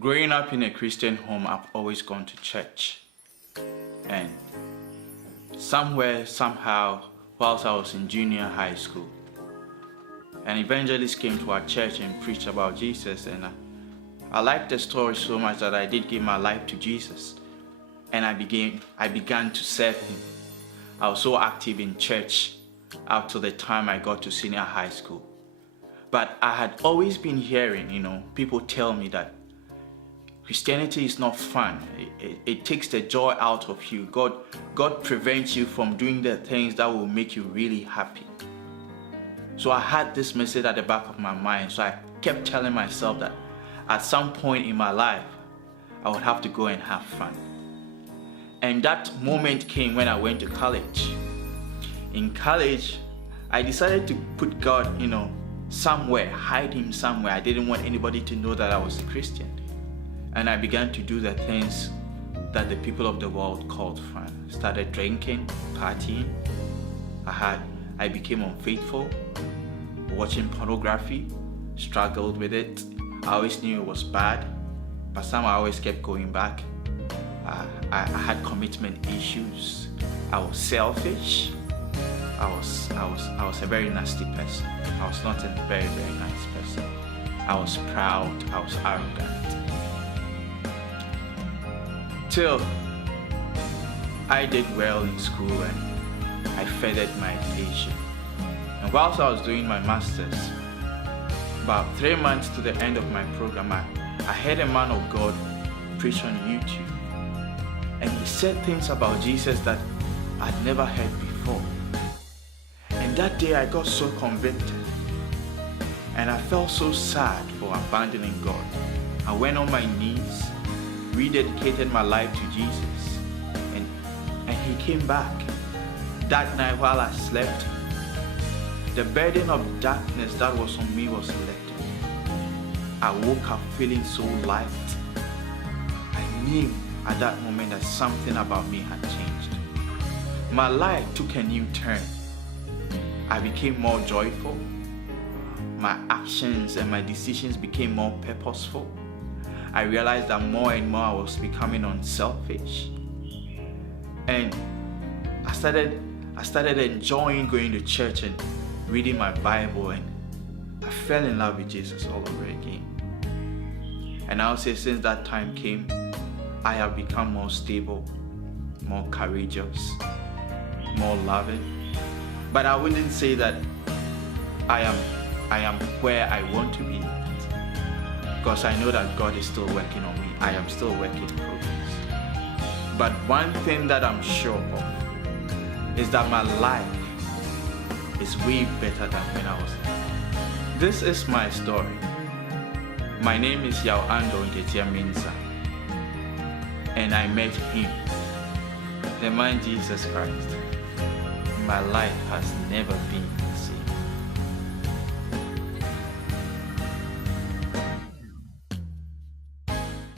Growing up in a Christian home, I've always gone to church. And somewhere, somehow, whilst I was in junior high school, an evangelist came to our church and preached about Jesus. And I liked the story so much that I did give my life to Jesus. And I began to serve him. I was so active in church up to the time I got to senior high school. But I had always been hearing, people tell me that Christianity is not fun. It takes the joy out of you. God prevents you from doing the things that will make you really happy. So I had this message at the back of my mind. So I kept telling myself that at some point in my life, I would have to go and have fun. And that moment came when I went to college. In college, I decided to put God, somewhere, hide him somewhere. I didn't want anybody to know that I was a Christian. And I began to do the things that the people of the world called fun. Started drinking, partying. I became unfaithful, watching pornography, struggled with it. I always knew it was bad, but somehow I always kept going back. I had commitment issues. I was selfish. I was a very nasty person. I was not a very, very nice person. I was proud. I was arrogant. Till I did well in school and I furthered my education. And whilst I was doing my master's, about 3 months to the end of my program, I heard a man of God preach on YouTube. And he said things about Jesus that I'd never heard before. And that day I got so convicted. And I felt so sad for abandoning God. I went on my knees, rededicated my life to Jesus, and he came back. That night while I slept, the burden of darkness that was on me was lifted. I woke up feeling so light. I knew at that moment that something about me had changed. My life took a new turn. I became more joyful. My actions and my decisions became more purposeful. I realized that more and more I was becoming unselfish. And I started enjoying going to church and reading my Bible, and I fell in love with Jesus all over again. And I'll say since that time came, I have become more stable, more courageous, more loving. But I wouldn't say that I am where I want to be yet. Because I know that God is still working on me. I am still working in progress. But one thing that I'm sure of is that my life is way better than when I was young. This is my story. My name is Yao Ando Nketia Minsa. And I met him, the man Jesus Christ. My life has never been the same.